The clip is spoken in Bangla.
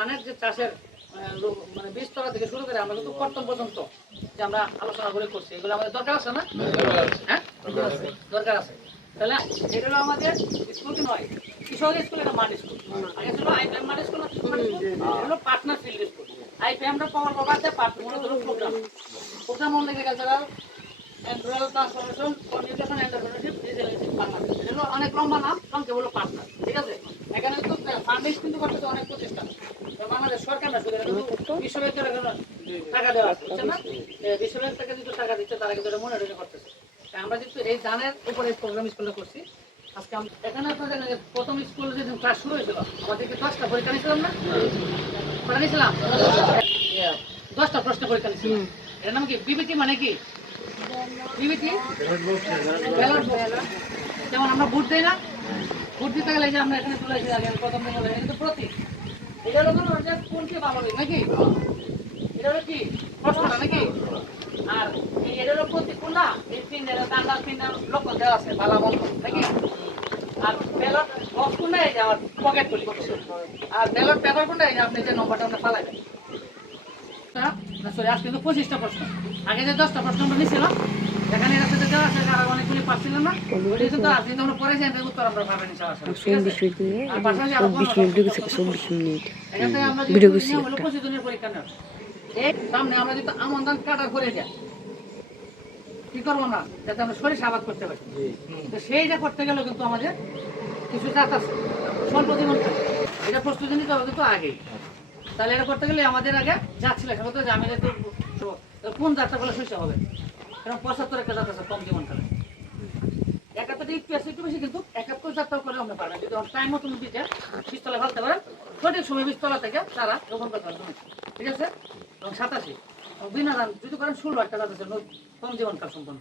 ধানের যে চাষের মানে বীজতলা থেকে শুরু করে আমরা কিন্তু কর্তন পর্যন্ত যে আমরা আলোচনা করে করছি। এগুলো আমাদের দরকার আছে না? হ্যাঁ? দরকার আছে। তাহলে এটা হলো আমাদের স্কুল কি নয়? কৃষক স্কুল এটা মাঠ স্কুল। আগে ছিল আইপিএম মাঠ স্কুল এটা হলো পার্টনার ফিল্ড স্কুল আইপিএমটা পাওয়ার পাওয়ার আছে পার্টনার হলো program program on agricultural and rural transformation for nutrition and entrepreneurship resilience এটা হলো অনেক লম্বা নাম সংক্ষেপ হলো পার্টনার ঠিক আছে? এখানে তো ফান্ডিং কিন্তু করতেছে অনেক বাংলাদেশ সরকার না এটা টাকা দেওয়া আছে না? এ, থেকে কিন্তু টাকা দিচ্ছে তারা কিন্তু এটা মনিটরিং করতেছে। আমরা কিন্তু এই ধানের উপরে প্রোগ্রাম স্কুলে করছি। আজকে এখানে আপনাদের প্রথম স্কুল যেদিন ক্লাস শুরু হয়েছিল আমাদেরকে দশটা পরীক্ষা নিয়েছিলাম না? করা নিয়েছিলাম? ইয়ে, দশটা প্রশ্ন পরীক্ষা নিয়েছিলাম। এটার নাম কি? বিবিটি মানে কি? ব্যালট যেমন আমরা ভোট দিই না ভোট দিতে গেলে যে আমরা এখানে চলে আগে প্রথম দিন প্রতীক। এটা হলো কোনো যে কোনটি ভালো দিক নাকি? এটা হলো কি? প্রশ্নটা নাকি? আর এই এটা দেওয়া আছে, বালা বন্ধ, নাকি? আর ব্যালট বক্স কোনটা পকেট করি আর ব্যালট পেপার কোনটা এই যে আপনি যে নম্বরটা আমরা ফালাইবেন সরি আজকে কিন্তু পঁচিশটা প্রশ্ন। আগে যে দশটা প্রশ্ন আমরা নিয়েছিলাম অনেকগুলি না। কিন্তু আমরা পরে যাই উত্তর পাবেন? চব্বিশ মিনিট চব্বিশ মিনিট ভিডিও করছি। পঁচিশ দিনের পরীক্ষা নেওয়ার এই সামনে আমরা যদি আমন ধান কাটা করে যাই কি করব না যাতে আমরা সরিষা আবাদ করতে পারি। তো সেইটা করতে গেলেও কিন্তু আমাদের কিছু আছে। স্বল্প জীবন এটা প্রস্তুতি নিতে হবে কিন্তু আগেই। তাহলে এটা করতে গেলে আমাদের আগে জাত ছিল সেটা তো যে তো- তো কোন যাত্রা বলে শস্য হবে? কারণ পঁচাত্তর একটা জাত আছে, কম একাত্তরটা একটু আছে, একটু বেশি, কিন্তু একাত্তর জাতটাও করে আমরা পারবেন যদি টাইম মতো বীজে বীজতলা ফেলতে পারেন, সঠিক সময় বীজতলা থেকে তারা রোপণ করতে পারবেন। ঠিক আছে? এবং সাতাশি বিনা ধান যদি করেন ষোলো একটা জাত আছে, কম জীবনকাল সম্পন্ন।